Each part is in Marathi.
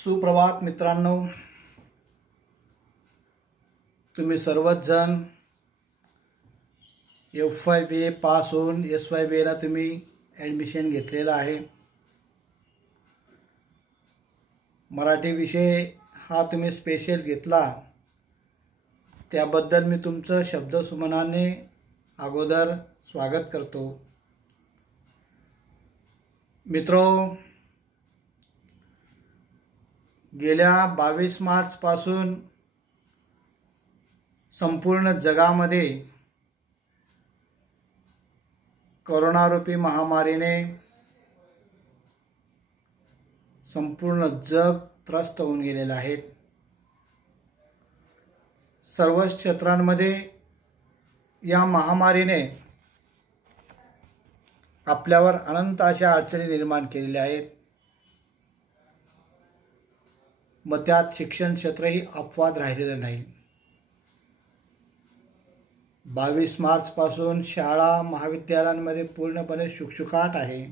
सुप्रभात मित्रांनो, तुम्ही सर्वच जण FYBA पास होऊन SYBA ला तुम्ही ॲडमिशन घेतलेला आहे। मराठी विषय हा तुम्ही स्पेशल घेतला, त्याबद्दल मी तुमचं शब्दसुमनाने अगोदर स्वागत करतो। मित्रो, गेल्या 22 मार्च पासून संपूर्ण जगामध्ये कोरोनारूपी महामारीने संपूर्ण जग त्रस्त होऊन गेलेले आहे। सर्व क्षेत्रांमध्ये या महामारीने आपल्यावर अनंत अशा अडचणी निर्माण केलेल्या आहेत। मग त्यात शिक्षण क्षेत्रही अपवाद राहिलेले नाही। 22 मार्च पासून शाळा महाविद्यालयांमध्ये पूर्णपणे शुकशुकाट आहे।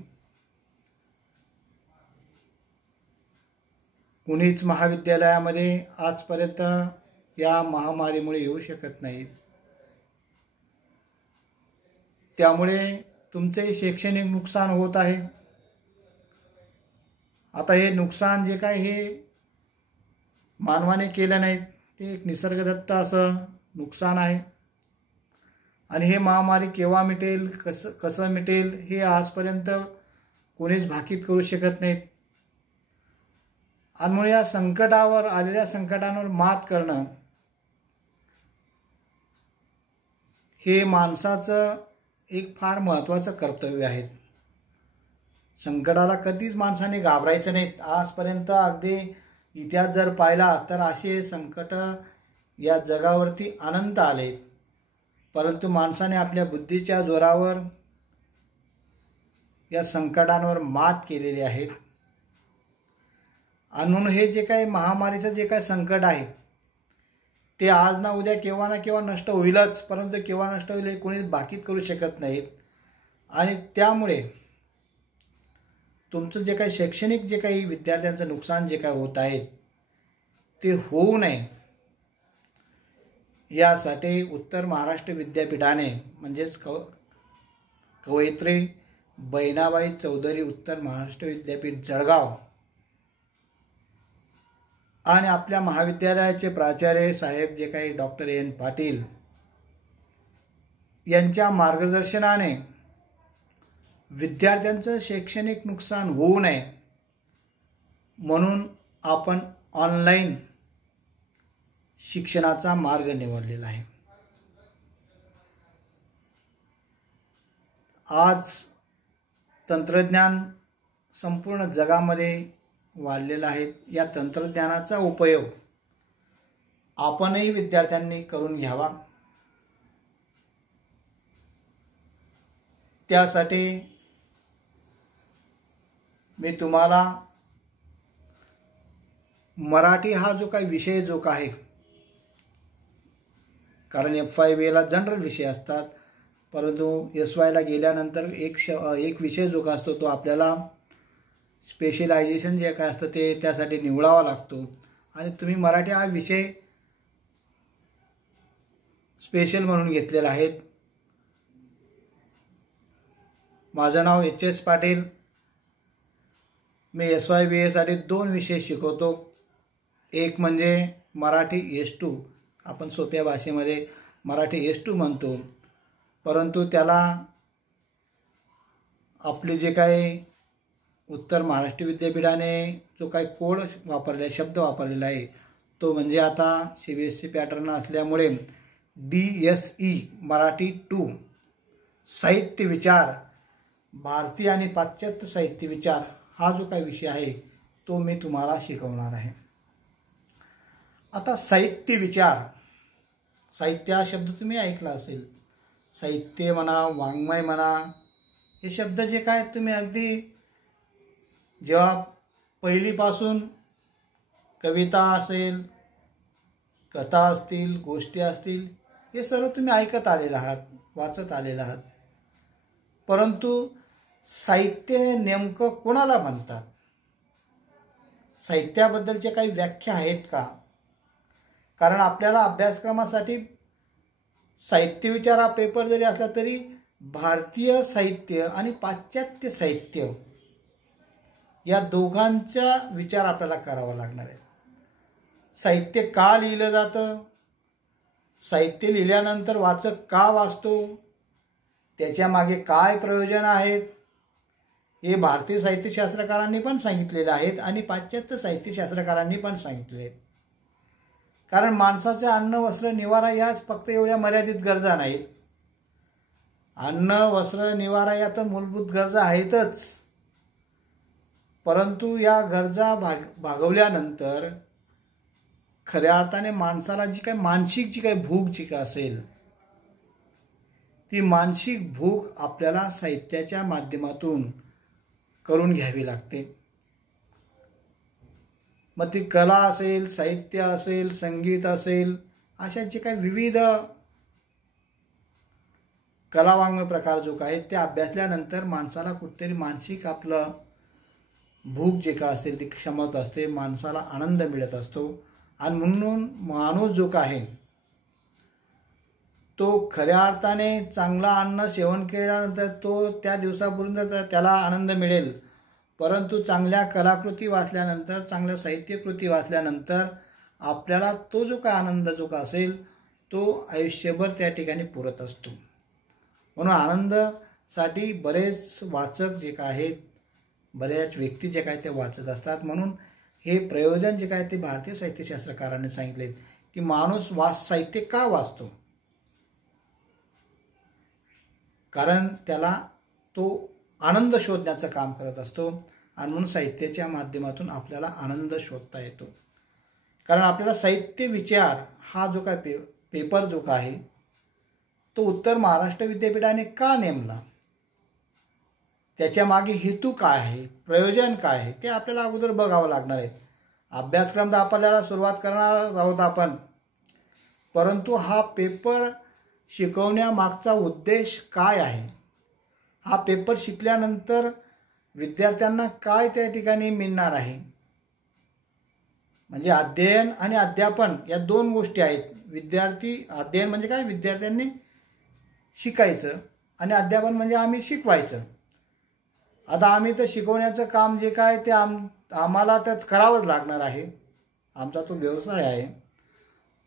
कुणीच महाविद्यालयामध्ये आजपर्यंत या महामारीमुळे येऊ शकत नाही। त्यामुळे तुमचे शैक्षणिक नुकसान होत आहे। आता हे नुकसान जे काय हे मानवाने केलं नाही, ते एक निसर्गदत्त असं नुकसान आहे। आणि हे महामारी केव्हा मिटेल, कसं मिटेल हे आजपर्यंत कोणीच भाकीत करू शकत नाहीत। आणि म्हणून या संकटावर, आलेल्या संकटांवर मात करणं हे माणसाचं एक फार महत्त्वाचं कर्तव्य आहे। संकटाला कधीच माणसाने घाबरायचं नाही। आजपर्यंत अगदी इतिहास जर पाहिला तर असे संकट या जगावरती अनंत आले, परंतु माणसाने आपल्या बुद्धीच्या जोरावर या संकटांवर मात केलेली आहे। आणि म्हणून हे जे काही महामारीचं जे काही संकट आहे ते आज ना उद्या केव्हा ना केव्हा नष्ट होईलच, परंतु केव्हा नष्ट होईल हे कोणीच भाकीत करू शकत नाही। आणि त्यामुळे तुमचं जे काही शैक्षणिक जे काही विद्यार्थ्यांचं नुकसान जे काही होत आहे ते होऊ नये यासाठी उत्तर महाराष्ट्र विद्यापीठाने म्हणजेच कवयित्री बहिणाबाई चौधरी उत्तर महाराष्ट्र विद्यापीठ जळगाव आणि आपल्या महाविद्यालयाचे प्राचार्य साहेब जे काही डॉक्टर एन पाटील यांच्या मार्गदर्शनाने विद्यार्थ्यांचं शैक्षणिक नुकसान होऊ नये म्हणून आपण ऑनलाईन शिक्षणाचा मार्ग निवडलेला आहे। आज तंत्रज्ञान संपूर्ण जगामध्ये वाढलेलं आहे। या तंत्रज्ञानाचा उपयोग आपणही विद्यार्थ्यांनी करून घ्यावा। त्यासाठी मी तुम्हाला मराठी हा जो काही विषय जो आहे, कारण FYBA ला जनरल विषय असतात, परंतु SY ला गेल्यानंतर एक विषय जो असतो तो आपल्याला स्पेशलायझेशन जे काय असतं ते त्यासाठी निवडावा लागतो। आणि तुम्ही मराठी हा विषय स्पेशल म्हणून घेतलेला आहे। माझं नाव HS पाटील। मी SYBA साठी 2 विषय शिकवतो। एक म्हणजे मराठी S2, आपण सोप्या भाषेमध्ये मराठी S2 म्हणतो, परंतु त्याला आपले जे काही उत्तर महाराष्ट्र विद्यापीठाने जो काही कोड वापरलेला, शब्द वापरलेला आहे तो म्हणजे आता CBSE पॅटर्न असल्यामुळे DSE मराठी 2 साहित्य विचार, भारतीय आणि पाश्चात्य साहित्य विचार हा जो काही विषय आहे तो मी तुम्हाला शिकवणार आहे। आता साहित्य विचार, साहित्य हा शब्द तुम्ही ऐकला असेल। साहित्य म्हणा, वाङ्मय म्हणा, हे शब्द जे काय तुम्ही अगदी जेव्हा पहिलीपासून कविता असेल, कथा असतील, गोष्टी असतील, हे सर्व तुम्ही ऐकत आलेले आहात, वाचत आलेले आहात। परंतु साहित्य नेमकं कोणाला म्हणतात? साहित्याबद्दलच्या काही व्याख्या आहेत का? कारण आपल्याला अभ्यासक्रमासाठी साहित्य विचार हा पेपर जरी असला तरी भारतीय साहित्य आणि पाश्चात्य साहित्य या दोघांचा विचार आपल्याला करावा लागणार आहे. साहित्य का लिहिलं जातं, साहित्य लिहिल्यानंतर वाचक का वाचतो, त्याच्या मागे काय प्रयोजन आहेत, हे भारतीय साहित्यशास्त्रकारांनी पण सांगितलेले आहेत आणि पाश्चात्य साहित्यशास्त्रकारांनी पण सांगितले आहेत. कारण माणसाचे अन्न वस्त्र निवारा याच फक्त एवढ्या मर्यादित गरजा नाहीत. अन्न वस्त्र निवारा या तर मूलभूत गरजा आहेतच, परंतु या गरजा भागवल्यानंतर खऱ्या अर्थाने माणसाला जी काही मानसिक जी काही भूक जी काय असेल, ती मानसिक भूक आपल्याला साहित्याच्या माध्यमातून करून घ्यावी लागते. मग ती कला असेल, साहित्य असेल, संगीत असेल, अशा जे काही विविध कलावाङ्मय प्रकार जो काय ते अभ्यासल्यानंतर माणसाला कुठेतरी मानसिक आपलं भूक जे काय असेल ती क्षमत असते, माणसाला आनंद मिळत असतो. आणि म्हणून माणूस जो काय आहे तो खऱ्या अर्थाने चांगला अन्न सेवन केल्यानंतर तो त्या दिवसापर्यंत त्याला आनंद मिळेल, परंतु चांगल्या कलाकृती वाचल्यानंतर, चांगल्या साहित्यकृती वाचल्यानंतर आपल्याला तो जो काय आनंद जो काय असेल तो आयुष्यभर त्या ठिकाणी पुरत असतो. म्हणून आनंदासाठी बरेच वाचक जे काय आहेत, बऱ्याच व्यक्ती जे काय ते वाचत असतात. म्हणून हे प्रयोजन जे काय ते भारतीय साहित्यशास्त्रकारांनी सांगितले की माणूस साहित्य का वाचतो, कारण त्याला तो आनंद शोधण्याचं काम करत असतो. आणि म्हणून साहित्याच्या माध्यमातून आपल्याला आनंद शोधता येतो. कारण आपल्याला साहित्य विचार हा जो काय पेपर जो काय आहे तो उत्तर महाराष्ट्र विद्यापीठाने का नेमला, त्याच्या मागे हेतू काय आहे, प्रयोजन काय आहे, ते आपल्याला अगोदर बघावं लागणार आहे. अभ्यासक्रम तर आपल्याला सुरुवात करणार आहोत आपण, परंतु हा पेपर शिकवण्यामागचा उद्देश काय आहे, हा पेपर शिकल्यानंतर विद्यार्थ्यांना काय त्या ठिकाणी मिळणार आहे. म्हणजे अध्ययन आणि अध्यापन या दोन गोष्टी आहेत. विद्यार्थी अध्ययन म्हणजे काय, विद्यार्थ्यांनी शिकायचं, आणि अध्यापन म्हणजे आम्ही शिकवायचं. आता आम्ही तर शिकवण्याचं काम जे काय ते आम्हाला त्यात करावंच लागणार आहे, आमचा तो व्यवसाय आहे.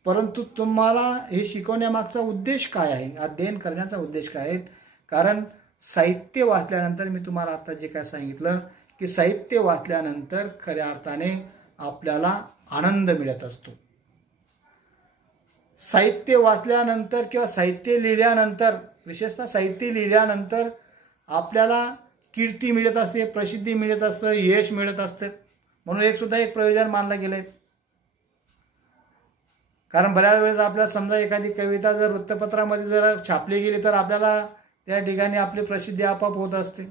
परंतु तुम्हाला हे शिकवण्यामागचा उद्देश काय आहे, अध्ययन करण्याचा उद्देश काय आहे. कारण साहित्य वाचल्यानंतर मी तुम्हाला आता जे काय सांगितलं की साहित्य वाचल्यानंतर खऱ्या अर्थाने आपल्याला आनंद मिळत असतो. साहित्य वाचल्यानंतर किंवा साहित्य लिहिल्यानंतर, विशेषतः साहित्य लिहिल्यानंतर आपल्याला कीर्ती मिळत असते, प्रसिद्धी मिळत असतं, यश मिळत असतं. म्हणून एक सुद्धा एक प्रयोजन मानलं गेलंय. कारण बऱ्याच वेळेस आपल्याला समजा एखादी कविता जर वृत्तपत्रामध्ये जर छापली गेली तर आपल्याला त्या ठिकाणी आपली प्रसिद्धी आपोआप होत असते.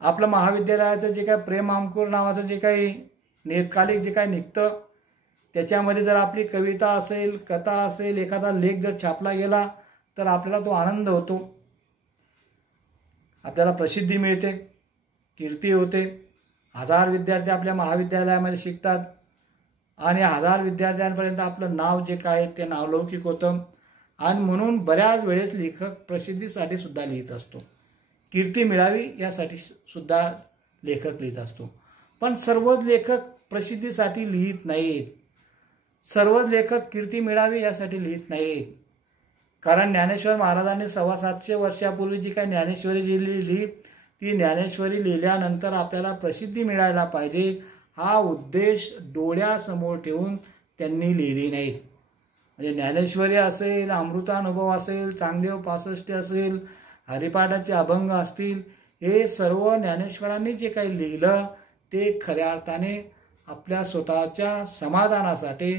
आपलं महाविद्यालयाचं जे काही प्रेम अंकुर नावाचं जे काही नियतकालिक जे काही निघतं त्याच्यामध्ये जर आपली कविता असेल, कथा असेल, एखादा लेख जर छापला गेला तर आपल्याला तो आनंद होतो, आपल्याला प्रसिद्धी मिळते, कीर्ती होते. 1000 विद्यार्थी आपल्या महाविद्यालयामध्ये शिकतात आणि 1000 विद्यार्थ्यांपर्यंत आपलं नाव जे काय ते नावलौकिक होतं. आणि म्हणून बऱ्याच वेळेस लेखक प्रसिद्धीसाठी सुद्धा लिहित असतो, कीर्ती मिळावी यासाठी सुद्धा लेखक लिहित असतो. पण सर्वच लेखक प्रसिद्धीसाठी लिहित नाहीत, सर्वच लेखक कीर्ती मिळावी यासाठी लिहित नाहीत. कारण ज्ञानेश्वर महाराजांनी 750 वर्षापूर्वी जी काही ज्ञानेश्वरी जी लिहिली ती ज्ञानेश्वरी लिहिल्यानंतर आपल्याला प्रसिद्धी मिळायला पाहिजे हा उद्देश डोळ्यासमोर ठेवून त्यांनी लिहिली नाहीत. म्हणजे ज्ञानेश्वरी असेल, अमृतानुभव असेल, चांगदेव 65 असेल, हरिपाठाचे अभंग असतील, हे सर्व ज्ञानेश्वरांनी जे काही लिहिलं ते खऱ्या अर्थाने आपल्या स्वतःच्या समाधानासाठी,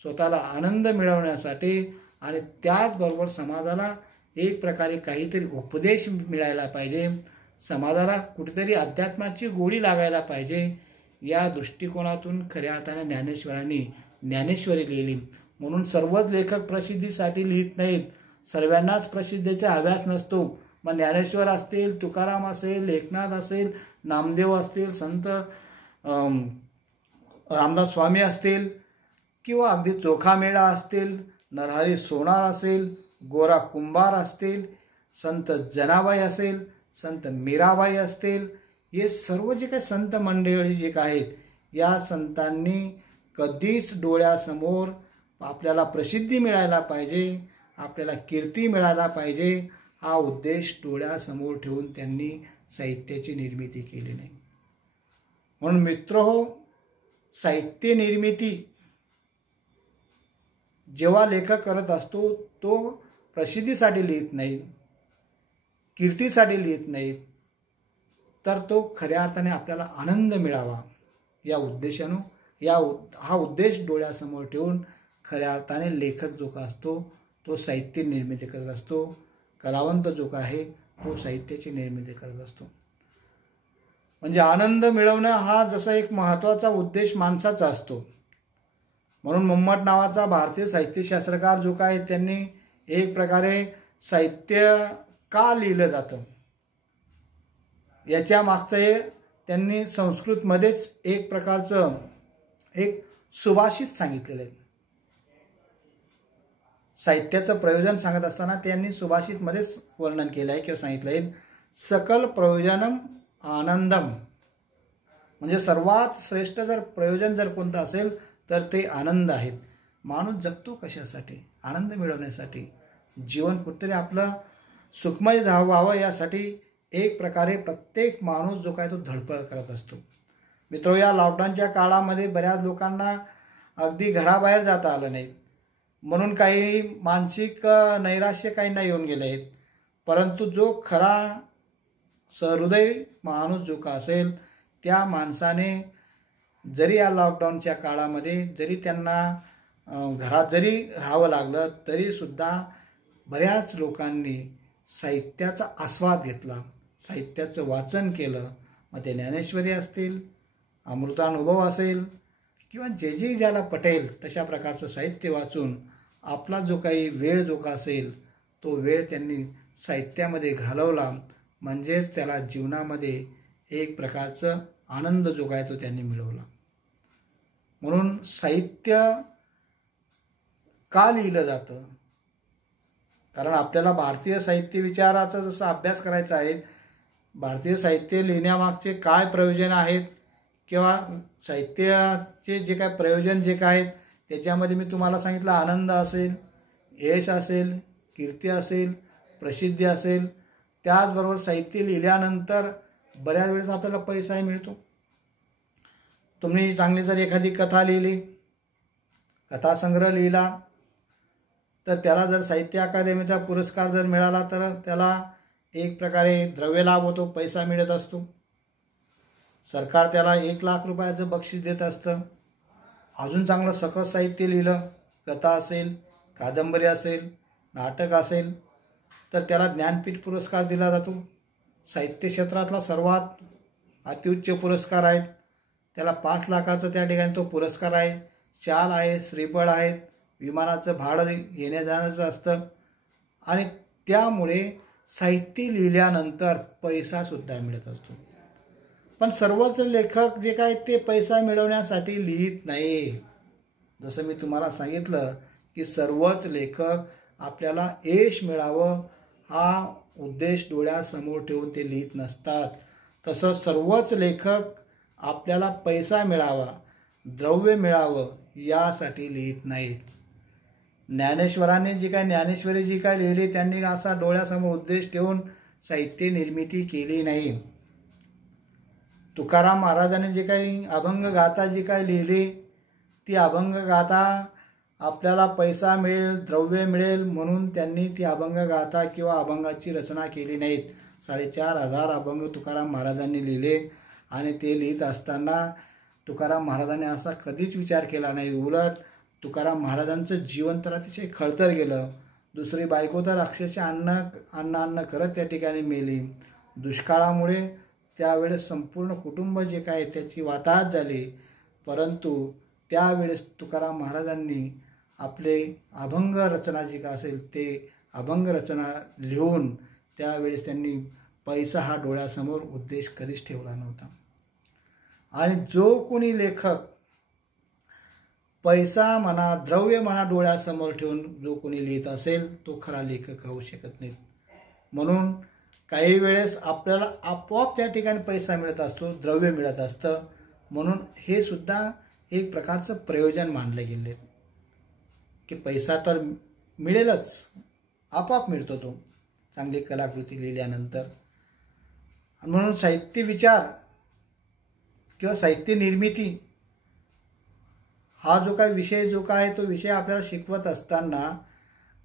स्वतःला आनंद मिळवण्यासाठी आणि त्याचबरोबर समाजाला एक प्रकारे काहीतरी उपदेश मिळायला पाहिजे, समाजाला कुठेतरी अध्यात्माची गोडी लागायला पाहिजे, या दृष्टिकोनातून खऱ्या अर्थाने ज्ञानेश्वरांनी ज्ञानेश्वरी लिहिली. म्हणून सर्वच लेखक प्रसिद्धीसाठी लिहित नाहीत, सर्वांनाच प्रसिद्धीचा हव्यास नसतो. मग ज्ञानेश्वर असतील, तुकाराम असेल, एकनाथ असेल, नामदेव असतील, संत रामदास स्वामी असतील किंवा अगदी चोखा मेळा असतील, नरहरी सोनार असेल, गोरा कुंभार असतील, संत जनाबाई असेल, संत मीराबाई असतील, हे सर्व जे काही संत मंडळी जे काय आहेत, या संतांनी कधीच डोळ्यासमोर आपल्याला प्रसिद्धी मिळायला पाहिजे, आपल्याला कीर्ती मिळायला पाहिजे, हा उद्देश डोळ्यासमोर ठेवून त्यांनी साहित्याची निर्मिती केली नाही. म्हणून मित्रहो, साहित्य निर्मिती जेव्हा लेखक करत असतो तो प्रसिद्धीसाठी लिहित नाही, कीर्तीसाठी लिहित नाही, तर तो खऱ्या अर्थाने आपल्याला आनंद मिळावा या उद्देशानं हा उद्देश डोळ्यासमोर ठेवून खऱ्या अर्थाने लेखक जो का असतो तो साहित्य निर्मिती करत असतो, कलावंत जो का आहे तो साहित्याची निर्मिती करत असतो. म्हणजे आनंद मिळवणं हा जसा एक महत्त्वाचा उद्देश माणसाचा असतो. म्हणून मम्मट नावाचा भारतीय साहित्यशास्त्रकार जो काय त्यांनी एक प्रकारे साहित्य का लिहिलं जातं याच्या मागचं त्यांनी संस्कृतमध्येच एक प्रकारचं एक सुभाषित सांगितलेलं आहे. साहित्याचं प्रयोजन सांगत असताना त्यांनी सुभाषितमध्येच वर्णन केलं आहे किंवा सांगितलं आहे, सकल प्रयोजनम आनंदम. म्हणजे सर्वात श्रेष्ठ जर प्रयोजन जर कोणतं असेल तर ते आनंद आहेत. माणूस जगतो कशासाठी? आनंद मिळवण्यासाठी. जीवन कुठेतरी आपलं सुखमय व्हावं यासाठी एक प्रकारे प्रत्येक माणूस जो काय तो धडपड करत असतो. मित्र, या लॉकडाऊनच्या काळामध्ये बऱ्याच लोकांना अगदी घराबाहेर जाता आलं नाही, म्हणून काही मानसिक नैराश्य काही नाही येऊन गेले आहेत. परंतु जो खरा सहृदय माणूस जो का असेल त्या माणसाने जरी या लॉकडाऊनच्या काळामध्ये जरी त्यांना घरात जरी राहावं लागलं तरी सुद्धा बऱ्याच लोकांनी साहित्याचा आस्वाद घेतला, साहित्याचं वाचन केलं. मग ते ज्ञानेश्वरी असतील, अमृतानुभव असेल किंवा जे ज्याला पटेल तशा प्रकारचं साहित्य वाचून आपला जो काही वेळ जो का असेल तो वेळ त्यांनी साहित्यामध्ये घालवला. म्हणजेच त्याला जीवनामध्ये एक प्रकारचं आनंद जो काय तो त्यांनी मिळवला. म्हणून साहित्य का लिहिलं जातं? कारण आपल्याला भारतीय साहित्य विचाराचा जसा अभ्यास करायचा आहे, भारतीय साहित्य लिहिण्यामागचे काय प्रयोजन आहेत किंवा साहित्याचे जे काय प्रयोजन जे काय आहेत त्याच्यामध्ये मी तुम्हाला सांगितलं, आनंद असेल, यश असेल, कीर्ती असेल, प्रसिद्धी असेल. त्याचबरोबर साहित्य लिहिल्यानंतर बऱ्याच वेळेस आपल्याला पैसाही मिळतो. तुम्ही चांगली जर एखादी कथा लिहिली, कथासंग्रह लिहिला, तर त्याला जर साहित्य अकादमीचा पुरस्कार जर मिळाला तर त्याला एक प्रकारे द्रव्यलाभ होतो, पैसा मिळत असतो. सरकार त्याला 1,00,000 रुपयाचं बक्षीस देत असतं. अजून चांगलं सकस साहित्य लिहिलं, कथा असेल, कादंबरी असेल, नाटक असेल, तर त्याला ज्ञानपीठ पुरस्कार दिला जातो. साहित्य क्षेत्रातला सर्वात अत्युच्च पुरस्कार आहेत. त्याला 5 लाखाचा त्या ठिकाणी तो पुरस्कार आहे. शाल आहे, श्रीफळ आहेत, विमानाचं भाडं येण्या जाण्याचं असतं. आणि त्यामुळे साहित्य लिहिल्यानंतर पैसासुद्धा मिळत असतो. पण सर्वच लेखक जे काय ते पैसा मिळवण्यासाठी लिहित नाही. जसं मी तुम्हाला सांगितलं की सर्वच लेखक आपल्याला यश मिळावं हा उद्देश डोळ्यासमोर ठेवून ते लिहित नसतात. तसं सर्वच लेखक आपल्याला पैसा मिळावा, द्रव्य मिळावं यासाठी लिहित नाहीत. ज्ञानेश्वरांनी जी काय ज्ञानेश्वरी जी काय लिहिली त्यांनी असा डोळ्यासमोर उद्देश ठेवून साहित्य निर्मिती केली नाही. तुकाराम महाराजांनी जे काही अभंग गाथा जी काय लिहिली ती अभंग गाथा आपल्याला पैसा मिळेल, द्रव्य मिळेल म्हणून त्यांनी ती अभंग गाथा किंवा अभंगाची रचना केली नाहीत. 4,500 अभंग तुकाराम महाराजांनी लिहिले आणि ते लिहित असताना तुकाराम महाराजांनी असा कधीच विचार केला नाही. उलट तुकाराम महाराजांचं जीवन तर अतिशय खळतर गेलं. दुसरी बायको तर अक्षरशः अन्न करत त्या ठिकाणी मेली. दुष्काळामुळे त्यावेळेस संपूर्ण कुटुंब जे काय त्याची वाताहत झाली. परंतु त्यावेळेस तुकाराम महाराजांनी आपले अभंग रचना जी का असेल ते अभंग रचना लिहून त्यावेळेस त्यांनी पैसा हा डोळ्यासमोर उद्देश कधीच ठेवला नव्हता. आणि जो कोणी लेखक पैसा म्हणा, द्रव्य म्हणा डोळ्यासमोर ठेवून जो कोणी लिहित असेल तो खरा लेखक राहू शकत नाही. म्हणून काही वेळेस आपल्याला आपोआप त्या ठिकाणी पैसा मिळत असतो, द्रव्य मिळत असतं. म्हणून हे सुद्धा एक प्रकारचं प्रयोजन मानलं गेले की पैसा तर मिळेलच, आपोआप मिळतो तो चांगली कलाकृती लिहिल्यानंतर. म्हणून साहित्य विचार किंवा साहित्य निर्मिती हा जो काही विषय तो विषय आपल्याला शिकवत असताना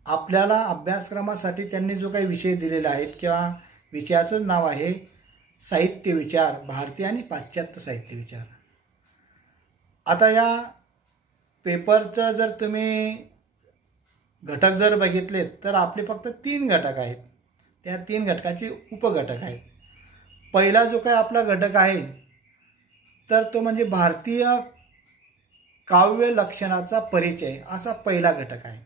आपल्याला अभ्यासक्रमासाठी त्यांनी जो काही विषय दिलेला आहे किंवा विषयाचं नाव आहे साहित्य विचार, भारतीय आणि पाश्चात्य साहित्य विचार. आता या पेपरचं जर तुम्ही घटक जर बघितले तर आपले फक्त 3 घटक आहेत. त्या 3 घटकाचे उपघटक आहेत. पहिला जो काही आपला घटक आहे तर तो म्हणजे भारतीय काव्य लक्षणाचा परिचय असा पहिला घटक आहे.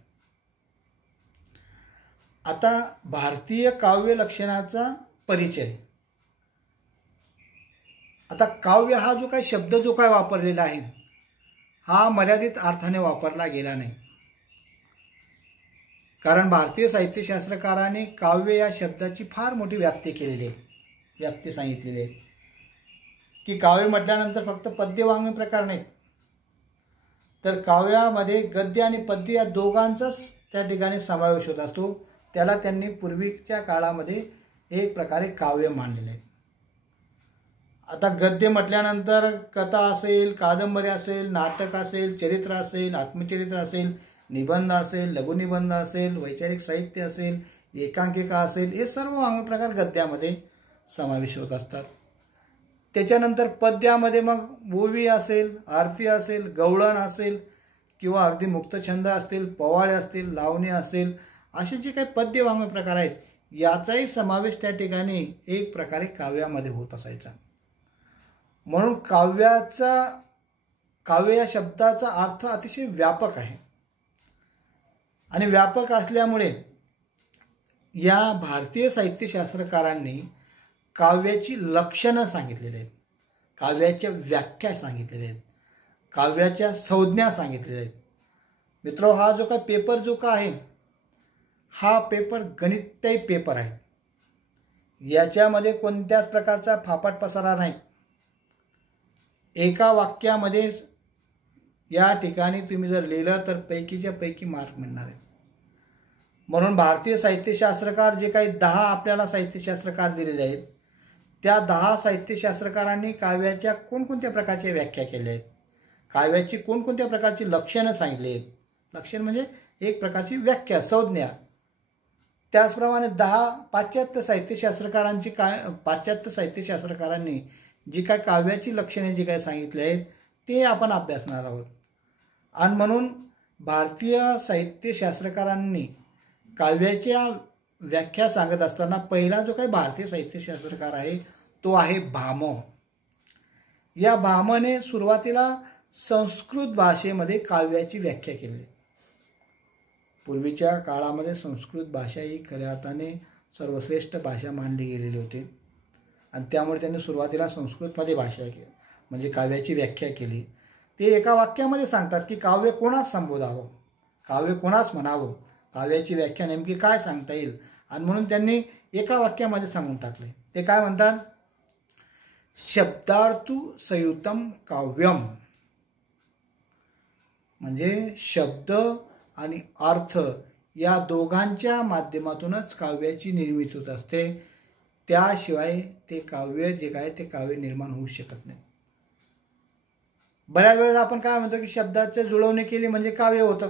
आता भारतीय काव्य लक्षणाचा परिचय, आता काव्य हा जो काही शब्द जो काही वापरलेला आहे हा मर्यादित अर्थाने वापरला गेला नाही. कारण भारतीय साहित्यशास्त्रकारांनी काव्य या शब्दाची फार मोठी व्याप्ती केलेली आहे, व्याप्ती सांगितलेली आहे की काव्य म्हटल्यानंतर फक्त पद्य वाङ्मय प्रकार नाही, तर काव्यामध्ये गद्य आणि पद्य या दोघांचाच त्या ठिकाणी समावेश होत असतो. त्याला त्यांनी पूर्वीच्या काळामध्ये एक प्रकारे काव्य मानलेले आहे. आता गद्य म्हटल्यानंतर कथा असेल, कादंबरी असेल, नाटक असेल, चरित्र असेल, आत्मचरित्र असेल, निबंध असेल, लघुनिबंध असेल, वैचारिक साहित्य असेल, एकांकिका असेल, हे सर्व वाङ्मय प्रकार गद्यामध्ये समावेश होत असतात. त्याच्यानंतर पद्यामध्ये मग ओवी असेल, आरती असेल, गवळण असेल किंवा अगदी मुक्तछंद असतील, पोवाडे असतील, लावणी असेल, असे जे काही पद्य वाङ्मय प्रकार आहेत याचाही समावेश त्या ठिकाणी एक प्रकारे काव्यामध्ये होत असायचा. म्हणून काव्य या शब्दाचा अर्थ अतिशय व्यापक आहे आणि व्यापक असल्यामुळे या भारतीय साहित्यशास्त्रकारांनी काव्याची लक्षणं सांगितलेली आहेत, काव्याच्या व्याख्या सांगितलेल्या आहेत, काव्याच्या संज्ञा सांगितलेल्या आहेत. मित्र, हा जो काही पेपर जो का आहे हा पेपर गणित टाईप पेपर आहे. याच्यामध्ये कोणत्याच प्रकारचा फापाट पसारा नाही. एका वाक्यामध्ये या ठिकाणी तुम्ही जर लिहिलं तर पैकीच्या पैकी मार्क मिळणार आहेत. म्हणून भारतीय साहित्यशास्त्रकार जे काही 10 आपल्याला साहित्यशास्त्रकार दिलेले आहेत त्या 10 साहित्यशास्त्रकारांनी काव्याच्या कोणकोणत्या प्रकारच्या व्याख्या केल्या आहेत, काव्याची कोणकोणत्या प्रकारची लक्षणं सांगितली आहेत. लक्षण म्हणजे एक प्रकारची व्याख्या, संज्ञा. त्याचप्रमाणे 10 पाश्चात्य साहित्यशास्त्रकारांनी जी काय काव्याची लक्षणे जी काय सांगितली आहेत ते आपण अभ्यासणार आहोत. आणि म्हणून भारतीय साहित्यशास्त्रकारांनी काव्याच्या व्याख्या सांगत असताना पहिला जो काही भारतीय साहित्यशास्त्रकार आहे तो आहे भाम. या भामने सुरुवातीला संस्कृत भाषेमध्ये काव्याची व्याख्या केली. पूर्वीच्या काळामध्ये संस्कृत भाषा ही खऱ्या अर्थाने सर्वश्रेष्ठ भाषा मानली गेलेली होती आणि त्यामुळे त्यांनी सुरुवातीला संस्कृतमध्ये भाषा म्हणजे काव्याची व्याख्या केली. ते एका वाक्यामध्ये सांगतात की काव्य कोणास संबोधावं, काव्य कोणास म्हणावं, काव्याची व्याख्या नेमकी काय सांगता येईल. आणि म्हणून त्यांनी एका वाक्यामध्ये सांगून टाकले. ते काय म्हणतात, शब्दार्थू संयुतम काव्यम. म्हणजे शब्द आणि अर्थ या दोघांच्या माध्यमातूनच काव्याची निर्मिती होत असते. त्याशिवाय ते काव्य जे काय ते काव्य निर्माण होऊ शकत नाही. बऱ्याच वेळेस आपण काय म्हणतो की शब्दाची जुळवणी केली म्हणजे काव्य होतं.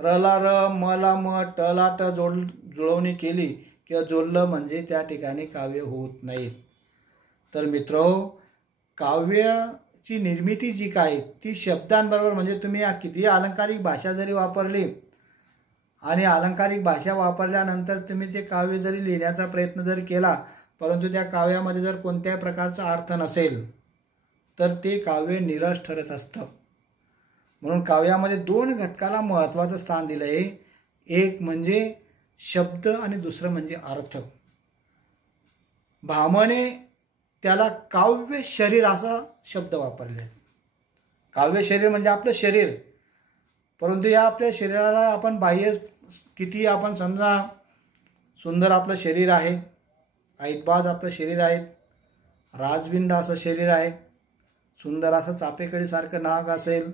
रला र, मला म, टला ट जुळवणी केली किंवा जोडलं म्हणजे त्या ठिकाणी काव्य होत नाहीत. तर मित्रहो, काव्याची निर्मिती जी काय ती शब्दांबरोबर, म्हणजे तुम्ही कितीही अलंकारिक भाषा जरी वापरली आणि अलंकारिक भाषा वापरल्यानंतर तुम्ही ते काव्य जरी लिहिण्याचा प्रयत्न जर केला परंतु त्या काव्यामध्ये जर कोणत्याही प्रकारचा अर्थ नसेल तर ते काव्य निरस ठरत असतं. म्हणून काव्यामध्ये 2 घटकाला महत्त्वाचं स्थान दिलं आहे. एक म्हणजे शब्द आणि दुसरं म्हणजे अर्थ. भामने त्याला काव्य शरीर असा शब्द वापरले. काव्य शरीर म्हणजे आपलं शरीर, परंतु या आपल्या शरीराला आपण बाह्य किती आपण समजा सुंदर आपलं शरीर आहे, ऐतबाज आपलं शरीर आहे, राजबिंड असं शरीर आहे, सुंदर असं चापेकडीसारखं नाक असेल,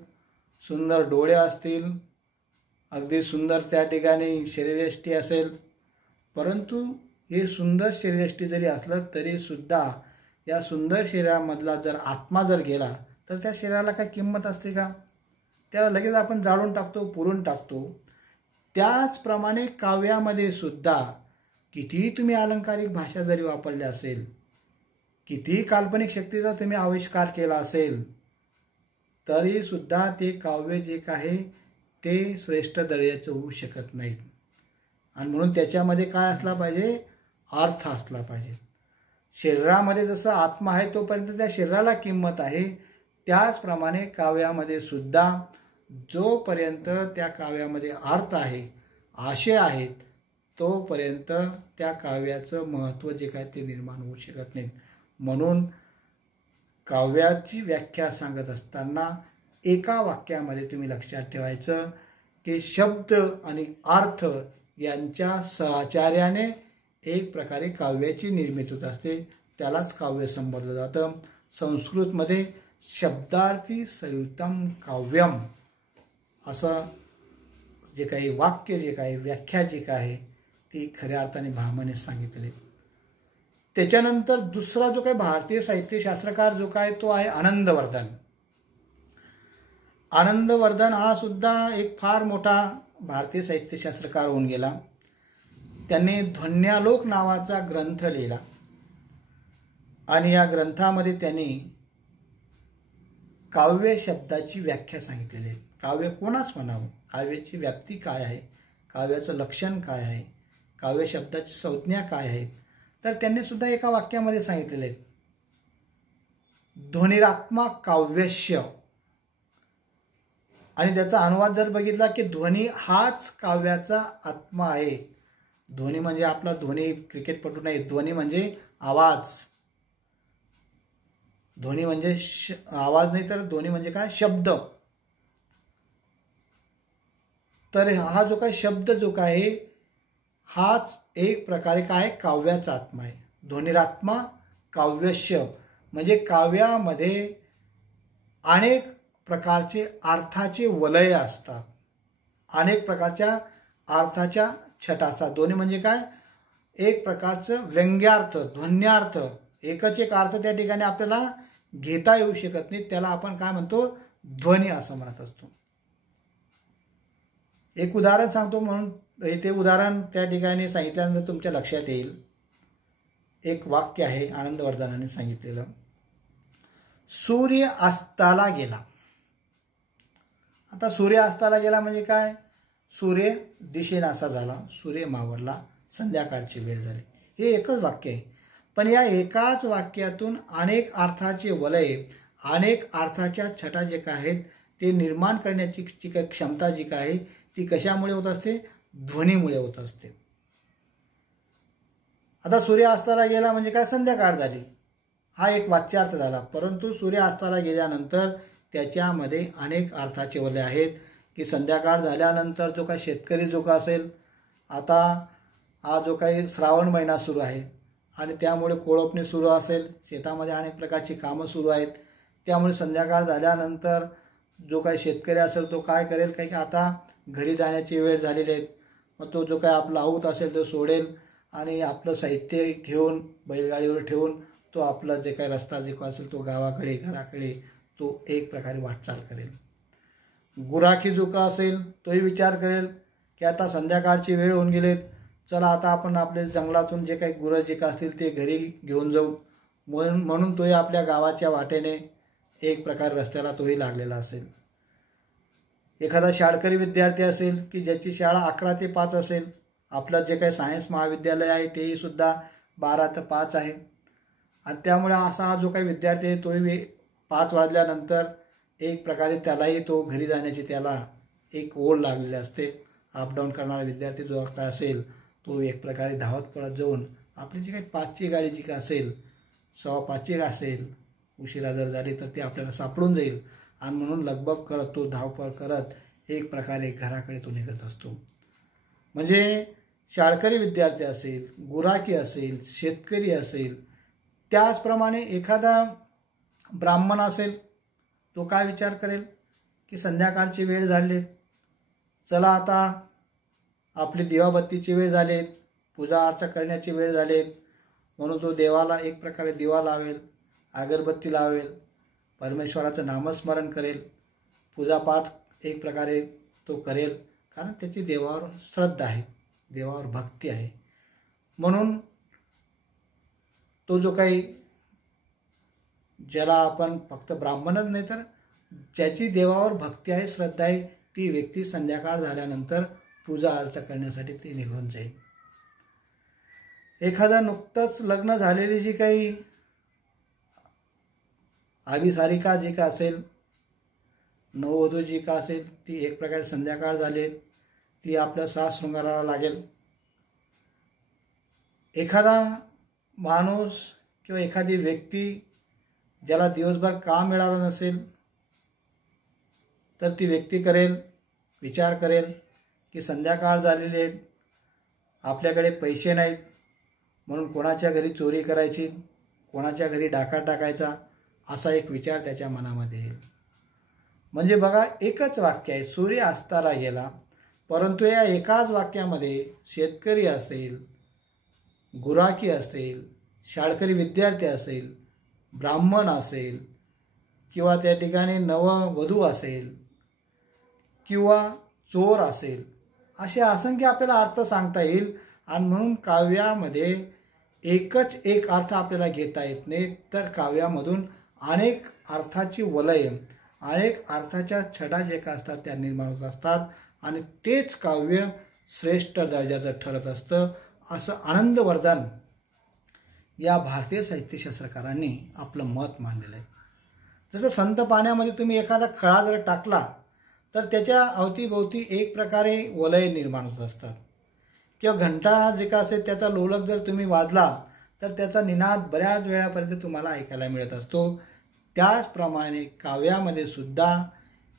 सुंदर डोळे असतील, अगदी सुंदर त्या ठिकाणी शरीरयष्टी असेल, परंतु हे सुंदर शरीरयष्टी जरी असलं तरी सुद्धा या सुंदर शरीरामधला जर आत्मा जर गेला तर त्या शरीराला काय किंमत असते का? त्याला लगेच आपण जाळून टाकतो, पुरून टाकतो. त्याचप्रमाणे काव्यामध्ये सुद्धा कितीही तुम्ही अलंकारिक भाषा जरी वापरली असेल, कितीही काल्पनिक शक्तीचा तुम्ही आविष्कार केला असेल, तरी सुद्धा ते काव्य जे आहे ते श्रेष्ठ दर्जाचं होऊ शकत नाहीत. आणि म्हणून त्याच्यामध्ये काय असला पाहिजे? अर्थ असला पाहिजे. शरीरामध्ये जसं आत्मा आहे तोपर्यंत त्या शरीराला किंमत आहे, त्याचप्रमाणे काव्यामध्ये सुद्धा जोपर्यंत त्या काव्यामध्ये अर्थ आहे, आशय आहेत, तोपर्यंत त्या काव्याचं महत्त्व जे काय ते निर्माण होऊ शकत नाही. म्हणून काव्याची व्याख्या सांगत असताना एका वाक्यामध्ये तुम्ही लक्षात ठेवायचं की शब्द आणि अर्थ यांच्या सहचार्याने एक प्रकारे काव्याची निर्मिती होत असते. त्यालाच काव्य संबोधलं जातं. संस्कृतमध्ये शब्दार्थी संयुक्तम काव्यम असं जे काही वाक्य जे काही व्याख्या जी काय आहे ती खऱ्या अर्थाने भामने सांगितली. त्याच्यानंतर दुसरा जो काही भारतीय साहित्यशास्त्रकार जो काय तो आहे आनंदवर्धन. आनंदवर्धन हा सुद्धा एक फार मोठा भारतीय साहित्यशास्त्रकार होऊन गेला. त्यांनी ध्वन्यालोक नावाचा ग्रंथ लिहिला आणि या ग्रंथामध्ये त्यांनी काव्य शब्दाची व्याख्या सांगितलेली आहे. काव्य कोणास म्हणावं, काव्याची व्याप्ती काय आहे, काव्याचं लक्षण काय आहे, काव्य शब्दाची संज्ञा काय आहे, तर त्यांनी सुद्धा एका वाक्यामध्ये सांगितलेले आहेत. ध्वनिरात्मा काव्यस्य. आणि त्याचा अनुवाद जर बघितला की ध्वनी हाच काव्याचा आत्मा आहे. ध्वनी म्हणजे आपला ध्वनी क्रिकेटपटू नाही, ध्वनी म्हणजे आवाज. ध्वनी म्हणजे आवाज नाही तर ध्वनी म्हणजे काय? शब्द. तर हा जो काय शब्द जो काय हाच एक प्रकारे काय काव्याचा आत्मा आहे. ध्वनिरात्मा काव्यस्य म्हणजे काव्यामध्ये अनेक प्रकारचे अर्थाचे वलय असतात, अनेक प्रकारच्या अर्थाच्या छटा असतात. ध्वनी म्हणजे काय? एक प्रकारचं व्यंग्यार्थ, ध्वन्यार्थ, एकच एक अर्थ त्या ठिकाणी आपल्याला घेता येऊ शकत नाही, त्याला आपण काय म्हणतो? ध्वनी असं म्हणत असतो. एक उदाहरण सांगतो म्हणून ते उदाहरण त्या ठिकाणी सांगितल्यानंतर तुमच्या लक्षात येईल. एक वाक्य आहे आनंदवर्धनाने सांगितलेलं. सूर्य अस्ताला गेला. आता सूर्य अस्ताला गेला म्हणजे काय? सूर्य दिशेने असा झाला, सूर्य मावळला, संध्याकाळची वेळ झाली. हे एकच वाक्य आहे, पण या एकाच वाक्यातून अनेक अर्थाचे वलय, अनेक अर्थाच्या छटा जे काय आहेत ते निर्माण करण्याची क्षमता जी काय आहे ती कशामुळे होत असते? ध्वनीमुळे होत असते. आता सूर्य अस्ताला गेला म्हणजे काय? संध्याकाळ झाली, हा एक वाच्यार्थ झाला. परंतु सूर्य अस्ताला गेल्यानंतर त्याच्यामध्ये अनेक अर्थाचे वलय आहेत की संध्याकाळ झाल्यानंतर जो काही शेतकरी जो का असेल, आता हा जो काही श्रावण महिना सुरू आहे आणि त्यामुळे कोळपणी सुरू असेल, शेतामध्ये अनेक प्रकारची कामं सुरू आहेत, त्यामुळे संध्याकाळ झाल्यानंतर जो काही शेतकरी असेल तो काय करेल? काही आता घरी जाण्याची वेळ झालेली आहे, मग तो जो काही आपला आऊत असेल तो सोडेल आणि आपलं साहित्य घेऊन बैलगाडीवर ठेवून तो आपला जे काही रस्ता जे काही असेल तो गावाकडे घराकडे तो एक प्रकारे वाटचाल करेल. गुराखी जो का असेल तोही विचार करेल की आता संध्याकाळची वेळ होऊन गेलीत, चला आता आपण आपले जंगलातून जे काही गुरं जे का असतील ते घरी घेऊन जाऊ, म्हणून तोही आपल्या गावाच्या वाटेने एक प्रकारे रस्त्याला तोही लागलेला असेल. एखादा शाळकरी विद्यार्थी असेल की ज्याची शाळा 11 ते 5 असेल, आपलं जे काही सायन्स महाविद्यालय आहे तेही सुद्धा 12 ते 5 आहे, आणि त्यामुळे असा हा जो काही विद्यार्थी आहे तोही 5 वाजल्यानंतर एक प्रकारे त्यालाही तो घरी जाण्याची त्याला एक ओढ लागलेली असते. अपडाऊन करणारा विद्यार्थी जो काय असेल तो एक प्रकारे धावत पळत जाऊन आपली जी काही 5ची गाडी जी काय असेल 5:15ची असेल, उशिरा जर झाली तर ती आपल्याला सापडून जाईल, आणि म्हणून लगबग करत तो धावपळ करत एक प्रकारे घराकडे तो निघत असतो. म्हणजे शाळकरी विद्यार्थी असेल, गुराखी असेल, शेतकरी असेल, त्याचप्रमाणे एखादा ब्राह्मण असेल, तो काय विचार करेल की संध्याकाळची वेळ झाली, चला आता आपली दिवाबत्तीची वेळ झाली, पूजा अर्चा करण्याची वेळ झाली, म्हणून तो देवाला एक प्रकारे दिवा लावेल, अगरबत्ती लावेल, परमेश्वराचं नामस्मरण करेल, पूजापाठ एक प्रकारे तो करेल, कारण त्याची देवावर श्रद्धा आहे, देवावर भक्ती आहे. म्हणून तो जो काही, ज्याला आपण फक्त ब्राह्मणच नाही तर ज्याची देवावर भक्ती आहे, श्रद्धा आहे, ती व्यक्ती संध्याकाळ झाल्यानंतर पूजा अर्चा करण्यासाठी ती निघून जाईल. एखादा नुकतंच लग्न झालेली जी काही अभिसारिका जी का असेल, नववधू जी का असेल, ती एक प्रकारे संध्याकाळ झाली, ती आपल्या सास शृंगाराला लागेल. एखादा माणूस किंवा एखादी व्यक्ती ज्याला दिवसभर काम मिळालं नसेल, तर ती व्यक्ती करेल, विचार करेल की संध्याकाळ झालेली आहे, आपल्याकडे पैसे नाहीत, म्हणून कोणाच्या घरी चोरी करायची, कोणाच्या घरी डाका टाकायचा, असा एक विचार त्याच्या मनामध्ये येईल. म्हणजे बघा, एकच वाक्य आहे, सूर्य अस्ताला गेला, परंतु या एकाच वाक्यामध्ये शेतकरी असेल, गुराखी असेल, शाळकरी विद्यार्थी असेल, ब्राह्मण असेल, किंवा त्या ठिकाणी नववधू असेल, किंवा चोर असेल, असे असंख्य आपल्याला अर्थ सांगता येईल. आणि म्हणून काव्यामध्ये एकच एक अर्थ आपल्याला घेता येत नाही, तर काव्यामधून अनेक अर्थाची वलय, अनेक अर्थाच्या छटा जे का असतात त्या निर्माण होत असतात, आणि तेच काव्य श्रेष्ठ दर्जाचं ठरत असतं, असं आनंदवर्धन या भारतीय साहित्यशास्त्रकारांनी आपलं मत मांडलेलं आहे. जसं संत पाण्यामध्ये तुम्ही एखादा खळा जर टाकला तर त्याच्या अवतीभोवती एक प्रकारे वलय निर्माण होत असतात, किंवा घंटा जे का असेल त्याचा लोलक जर तुम्ही वाजला तर त्याचा निनाद बऱ्याच वेळापर्यंत तुम्हाला ऐकायला मिळत असतो. त्याचप्रमाणे काव्यामध्ये सुद्धा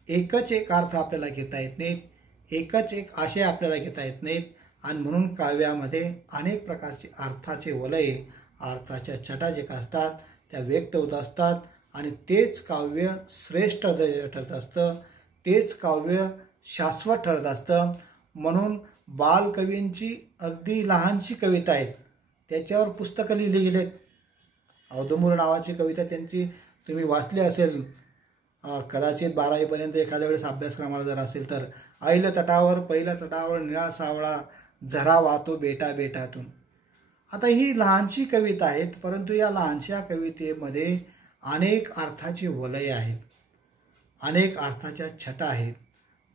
एकच एक अर्थ आपल्याला घेता येत नाहीत, एकच एक आशय आपल्याला घेता येत नाहीत, आणि म्हणून काव्यामध्ये अनेक प्रकारचे अर्थाचे वलय, अर्थाच्या छटा जे का असतात त्या व्यक्त होत असतात, आणि तेच काव्य श्रेष्ठ ठरत असतं, तेच काव्य शाश्वत ठरत असतं. म्हणून बालकवींची अगदी लहानशी कविता आहेत, त्याच्यावर पुस्तकं लिहिली गेलेत. औदुंबर नावाची कविता त्यांची तुम्ही वाचली असेल, कदाचित 12वीपर्यंत एखाद्या वेळेस अभ्यासक्रमाला जर असेल तर, ऐल तटावर पहिल्या तटावर निळा सावळा झरा वाहतो बेटा बेटातून. आता ही लहानशी कविता आहेत, परंतु या लहानशा कवितेमध्ये अनेक अर्थाची वलय आहेत, अनेक अर्थाच्या छटा आहेत.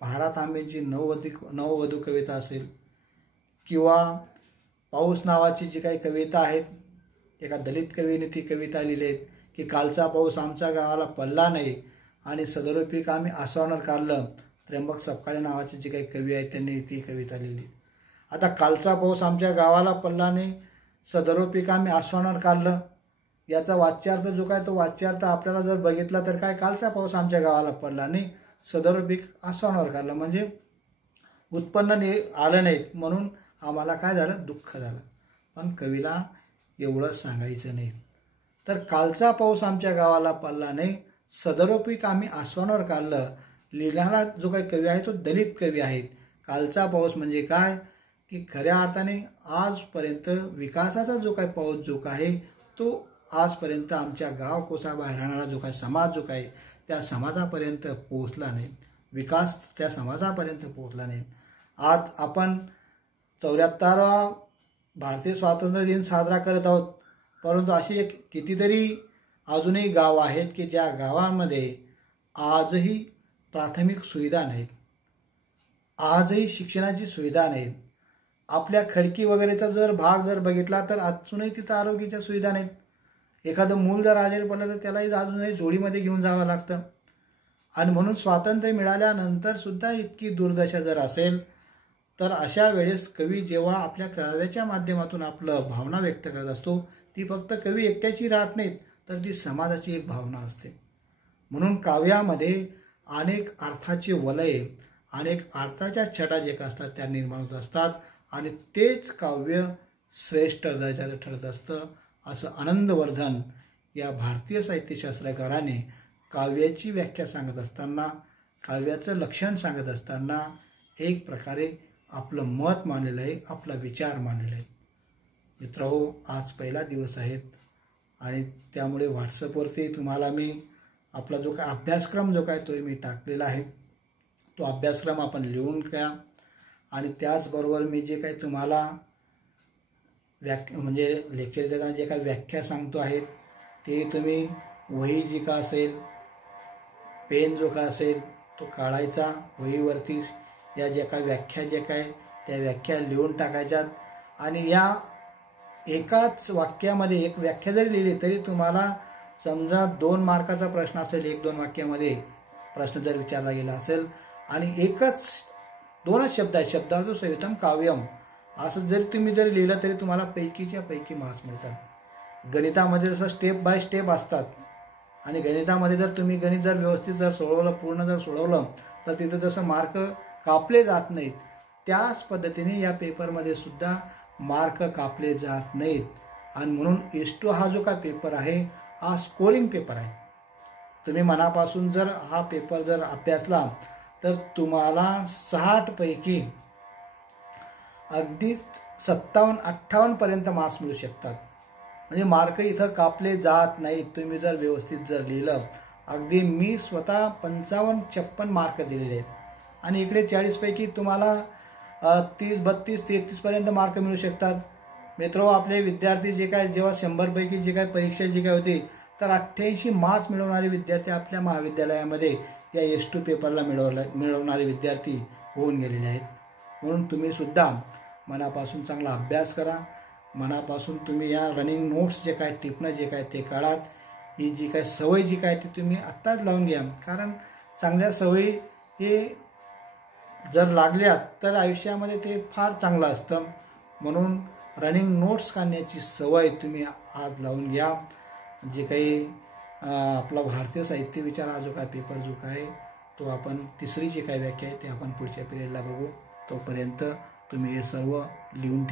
भारतांबेंची नववधू कविता असेल, किंवा पाऊस नावाची जी काही कविता आहेत, एका दलित कवीने ती कविता लिहिली आहे की कालचा पाऊस आमच्या गावाला पडला नाही आणि सदर पीक आम्ही आसवणार काढलं. त्र्यंबक सपकाळे नावाचे जे काही कवी आहेत त्यांनी ती कविता लिहिली. आता कालचा पाऊस आमच्या गावाला पडला नाही, सदर पीक आम्ही आसवणार काढलं, याचा वाच्यार्थ जो काय तो वाच्यार्थ आपल्याला जर बघितला तर काय, कालचा पाऊस आमच्या गावाला पडला नाही, सदर पीक आसवणार काढलं, म्हणजे उत्पन्न आलं नाहीत, म्हणून आम्हाला काय झालं, दुःख झालं. पण कवीला एवढं सांगायचं नाही. तर कालचा पाऊस आमच्या गावाला पडला नाही, सदर पीक आम्ही आसवणार काढलं, लिहिणारा जो काही कवी आहे तो दलित कवी आहेत. कालचा पाऊस म्हणजे काय की खऱ्या अर्थाने आजपर्यंत विकासाचा जो काही पाऊस जो काय तो आजपर्यंत आमच्या गाव कोसाबाहेर राहणारा जो काही समाज जो काय त्या समाजापर्यंत पोहोचला नाही, विकास त्या समाजापर्यंत पोहोचला नाही. आज आपण 74वा भारतीय स्वातंत्र्य दिन साजरा करत आहोत, परंतु अशी एक कितीतरी अजूनही गाव आहेत की ज्या गावांमध्ये आजही प्राथमिक सुविधा नाहीत, आजही शिक्षणाची सुविधा नाहीत. आपल्या खडकी वगैरेचा जर भाग जर बघितला तर अजूनही तिथं आरोग्याच्या सुविधा नाहीत. एखादं मूल जर आजारी पडलं तर त्यालाही अजूनही जोडीमध्ये घेऊन जावं लागतं. आणि म्हणून स्वातंत्र्य मिळाल्यानंतर सुद्धा इतकी दुर्दशा जर असेल तर अशा वेळेस कवी जेव्हा आपल्या काव्याच्या माध्यमातून आपलं भावना व्यक्त करत असतो, ती फक्त कवी एकट्याची राहत नाहीत, तर ती समाजाची एक भावना असते. म्हणून काव्यामध्ये अनेक अर्थाचे वलय, अनेक अर्थाच्या छटा जे का असतात त्या निर्माण होत असतात आणि तेच काव्य श्रेष्ठ दर्जाचं ठरत असतं असं आनंदवर्धन या भारतीय साहित्यशास्त्रकाराने काव्याची व्याख्या सांगत असताना, काव्याचं लक्षण सांगत असताना एक प्रकारे आपलं मत मांडलेलं आहे, आपला विचार मांडलेला आहे. मित्रहो, आज पहिला दिवस आहे आणि त्यामुळे व्हॉट्सअपवरती तुम्हाला मी आपला जो काय अभ्यासक्रम जो काय तो मी टाकलेला आहे, तो अभ्यासक्रम आपण लिहून घ्या. आणि त्याचबरोबर मी जे काही तुम्हाला म्हणजे लेक्चर देताना जे काही व्याख्या सांगतो आहेत ते तुम्ही वही जी का असेल, पेन जो का असेल तो काढायचा, वहीवरती या ज्या काही व्याख्या जे काय त्या व्याख्या लिहून टाकायच्यात. आणि या एकाच वाक्यामध्ये एक व्याख्या जरी लिहिली तरी तुम्हाला समजा 2 मार्काचा प्रश्न असेल, 1-2 वाक्यामध्ये प्रश्न जर विचारला गेला असेल आणि एकच 2च शब्द आहेत, शब्दार्थ संयुक्तम काव्यम, असं जरी तुम्ही जर लिहिलं तरी तुम्हाला पैकीच्या पैकी मार्क्स मिळतात. गणितामध्ये जसं स्टेप बाय स्टेप असतात आणि गणितामध्ये जर तुम्ही गणित जर व्यवस्थित जर सोडवलं, पूर्ण जर सोडवलं तर तिथं जसं मार्क कापले जात नाहीत, त्याच पद्धतीने या पेपरमध्ये सुद्धा मार्क कापले जात नाहीत. आणि म्हणून S2 हा जो काय पेपर आहे हा स्कोरिंग पेपर आहे. तुम्ही मनापासून जर हा पेपर जर अभ्यासला तर तुम्हाला 60 पैकी अगदी 57-58 पर्यंत मार्क्स मिळू शकतात. म्हणजे मार्क इथं कापले जात नाहीत तुम्ही जर व्यवस्थित जर लिहिलं. अगदी मी स्वतः 55-56 मार्क दिलेले आहेत आणि इकडे 40 पैकी तुम्हाला 30-32-33 पर्यंत मार्क मिळू शकतात. मित्रो, आपले विद्यार्थी जे काय जेव्हा 100 पैकी जे काय परीक्षा जी काय होती तर 88 मार्क्स मिळवणारे विद्यार्थी आपल्या महाविद्यालयामध्ये या S2 पेपरला मिळवणारे विद्यार्थी होऊन गेलेले आहेत. म्हणून तुम्ही सुद्धा मनापासून चांगला अभ्यास करा, मनापासून तुम्ही या रनिंग नोट्स जे काय टिपणं जे काय ते काढात. ही जी काय सवय जी काय ती तुम्ही आत्ताच लावून घ्या, कारण चांगल्या सवयी हे जर लागल्या तर आयुष्यामध्ये ते फार चांगलं असतं. म्हणून रनिंग नोट्स काढण्याची सवय तुम्ही आज लावून घ्या. जे काही आपला भारतीय साहित्य विचार हा जो काय पेपर जो काय तो आपण तिसरी जी काय व्याख्या आहे ते आपण पुढच्या पिरियडला बघू. तोपर्यंत तुम्ही हे सर्व लिहून